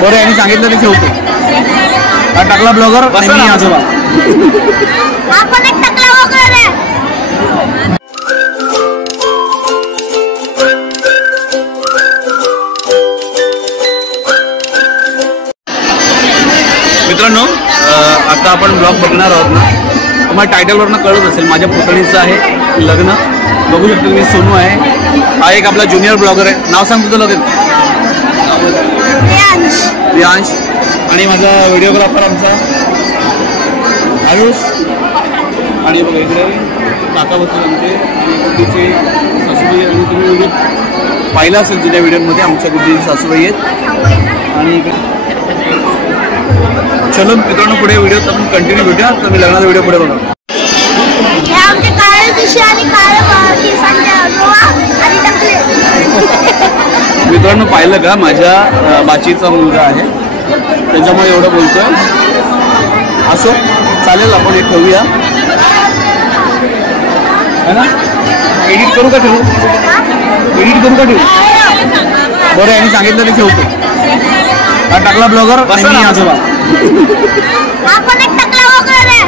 बरं यांनी सांगितलं ते ठेवतो. टाकला ब्लॉगर आणि मी आजोबा. आपण एक टाकला वगैरे. मित्रांनो आता आपण ब्लॉग बघणार आहोत ना. तुम्हाला टायटलवरनं कळत असेल माझ्या पुतणीचं आहे लग्न. बघू शकतो मी सोनू आहे. हा एक आपला ज्युनियर ब्लॉगर आहे. नाव सांग तुझं लगेच. रियांश. आणि माझा व्हिडिओग्राफर आमचा आयुष. आणि बघा इकडे काका बसले आमचे आणि गुड्डीचे सासूबाई. आणि तुम्ही व्हिडिओ पाहिला असेल जुन्या व्हिडिओमध्ये आमच्या गुड्डीची सासूबाई आहेत. आणि इकडे चलो मित्रांनो पुढे व्हिडिओ आपण कंटिन्यू भेटूया. तर मी लग्नाचा व्हिडिओ पुढे बघा. मित्रांनो पाहिलं का माझ्या बाचीचा मुलगा आहे त्याच्यामुळे एवढं बोलतोय. असो चालेल आपण एक ठेवूया है ना. एडिट करू का ठेवू. एडिट करू का ठेवू. बरं यांनी सांगितलं ते ठेवतो. टाकला ब्लॉगर आणि मी आजोबा. आपण एक टाकला वगैरे.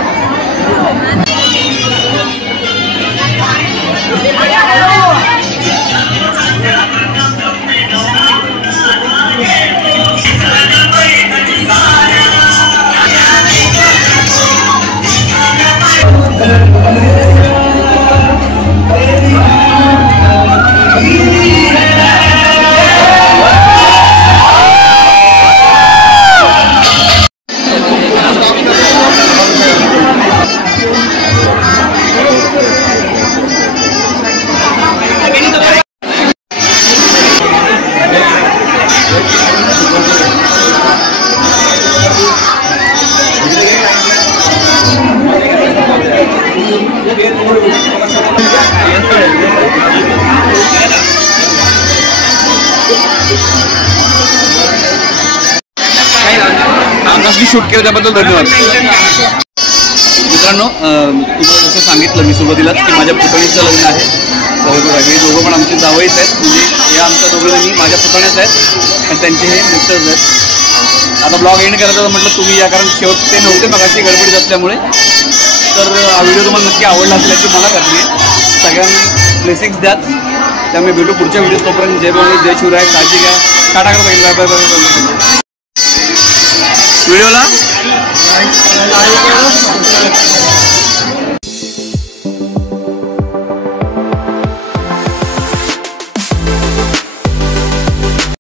शूट केलं त्याबद्दल धन्यवाद. मित्रांनो तुम्हाला जसं सांगितलं मी सुरुवातीलाच की माझ्या पुतणीचं लग्न आहे. तर बघा हे दोघं पण आमचे जावईच आहेत. म्हणजे हे आमच्या दोघींनी माझ्या पुतण्याच आहेत आणि त्यांचे हे मिस्टर्स आहेत. आता ब्लॉग एंड करायचं म्हटलं तुम्ही या कारण शेवट ते नव्हते मगाशी गडबडीत असल्यामुळे. तर हा व्हिडिओ तुम्हाला नक्की आवडला असल्याची मला खात्री आहे. सगळ्यांनी ब्लेसिंग्स द्याच. त्यामुळे भेटू पुढच्या व्हिडिओ. तोपर्यंत जय भवानी जय शिवराय. काळजी घ्या. टाटा करा. Bye bye bye. व्हिडिओला